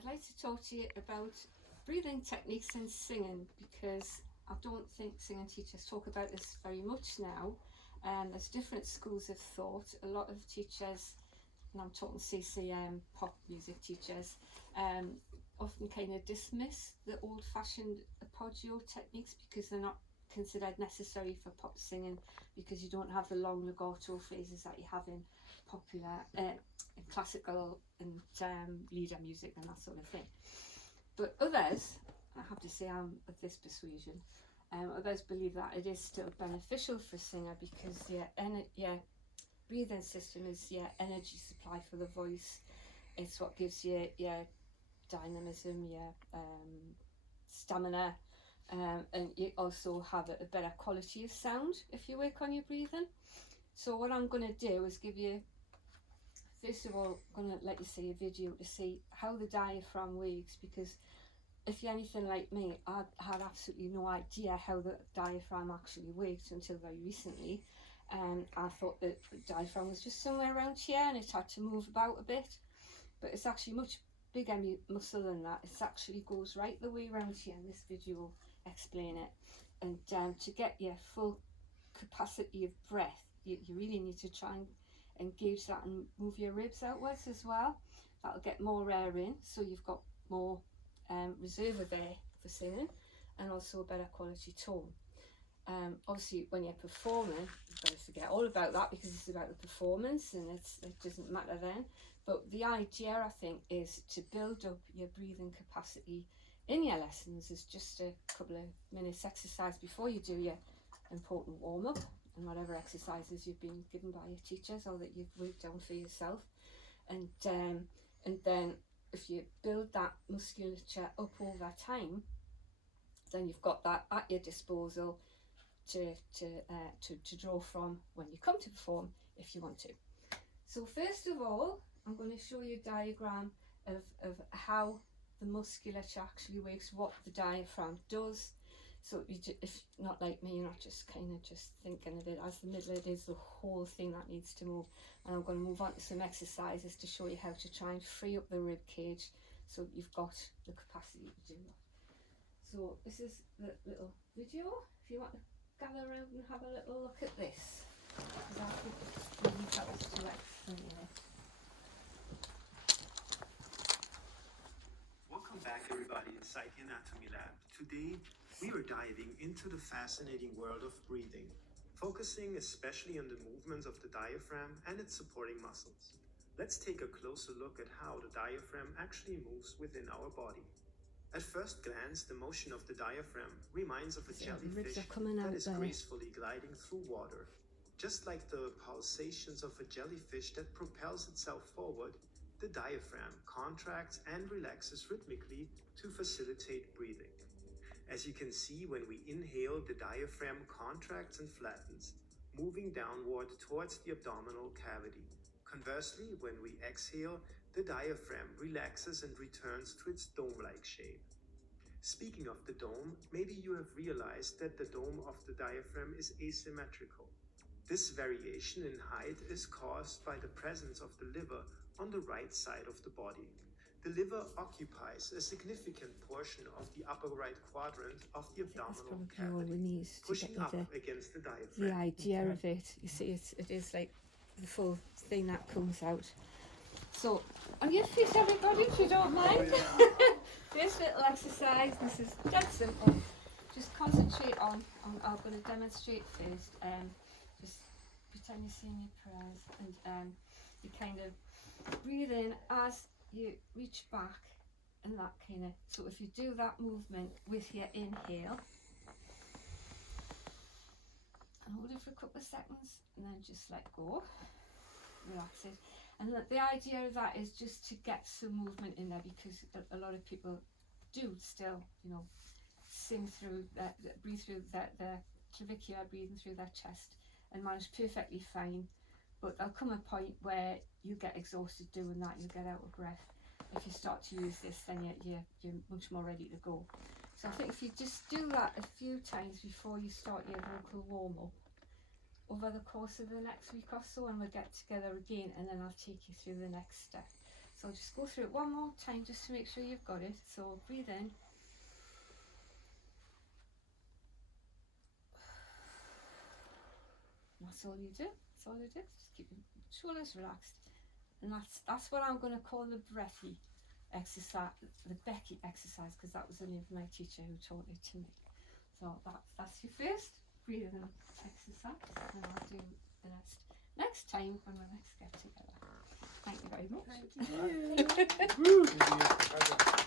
I'd like to talk to you about breathing techniques in singing, because I don't think singing teachers talk about this very much now. There's different schools of thought. A lot of teachers, and I'm talking CCM, pop music teachers, often kind of dismiss the old-fashioned arpeggio techniques because they're not considered necessary for pop singing, because you don't have the long legato phrases that you have in popular in classical and lieder music and that sort of thing. But others, I have to say I'm of this persuasion, others believe that it is still beneficial for a singer, because your breathing system is your energy supply for the voice. It's what gives you your dynamism, your stamina, and you also have a better quality of sound if you work on your breathing. So what I'm going to do is give you, first of all, I'm going to let you see a video to see how the diaphragm works, because if you're anything like me, I had absolutely no idea how the diaphragm actually worked until very recently. I thought that the diaphragm was just somewhere around here and it had to move about a bit, but it's actually much bigger muscle than that. It actually goes right the way around here, and this video will explain it. And to get your full capacity of breath, you really need to try and engage that and move your ribs outwards as well. That'll get more air in, so you've got more reserve of air for singing, and also a better quality tone. Obviously when you're performing, you've got to forget all about that, because it's about the performance and it doesn't matter then. But the idea, I think, is to build up your breathing capacity in your lessons is just a couple of minutes exercise before you do your important warm-up and whatever exercises you've been given by your teachers or that you've worked on for yourself. And then if you build that musculature up over time, then you've got that at your disposal to draw from when you come to perform, if you want to. So first of all, I'm going to show you a diagram of how the musculature actually works, what the diaphragm does. So if not like me, you're not just kind of just thinking of it as the middle, it is the whole thing that needs to move. And I'm going to move on to some exercises to show you how to try and free up the rib cage so you've got the capacity to do that. So this is the little video. If you want to gather around and have a little look at this, because I think it's really helps to explain it. Welcome back, everybody, inside the Anatomy Lab. Today, we are diving into the fascinating world of breathing, focusing especially on the movements of the diaphragm and its supporting muscles. Let's take a closer look at how the diaphragm actually moves within our body. At first glance, the motion of the diaphragm reminds of a jellyfish that is gracefully gliding through water. Just like the pulsations of a jellyfish that propels itself forward, the diaphragm contracts and relaxes rhythmically to facilitate breathing. As you can see, when we inhale, the diaphragm contracts and flattens, moving downward towards the abdominal cavity. Conversely, when we exhale, the diaphragm relaxes and returns to its dome-like shape. Speaking of the dome, maybe you have realized that the dome of the diaphragm is asymmetrical. This variation in height is caused by the presence of the liver on the right side of the body. The liver occupies a significant portion of the upper right quadrant of the abdominal cavity, pushing up against the diaphragm. The idea of it, you see, it is like the full thing that comes out. So, on your feet, everybody, if you don't mind. This little exercise, this is dead simple. Just concentrate on I'm going to demonstrate first. Just pretend you're saying your prayers, and you kind of breathe in as you reach back, and that kind of, so if you do that movement with your inhale, and hold it for a couple of seconds, and then just let go, relax it. And the idea of that is just to get some movement in there, because a lot of people do still, you know, sing through, breathe through their clavicular, breathing through their chest, and manage perfectly fine. But there'll come a point where you get exhausted doing that, you get out of breath. If you start to use this, then you're much more ready to go. So I think if you just do that a few times before you start your vocal warm-up, over the course of the next week or so, and we'll get together again, and then I'll take you through the next step. So just go through it one more time just to make sure you've got it. So breathe in. That's all you do. That's all you do. Just keep your shoulders relaxed. And that's what I'm going to call the breathy exercise, the Becki exercise, because that was the name of my teacher who taught it to me. So that's your first breathing exercise, and I'll do the next time when we next get together. Thank you very much. Thank you.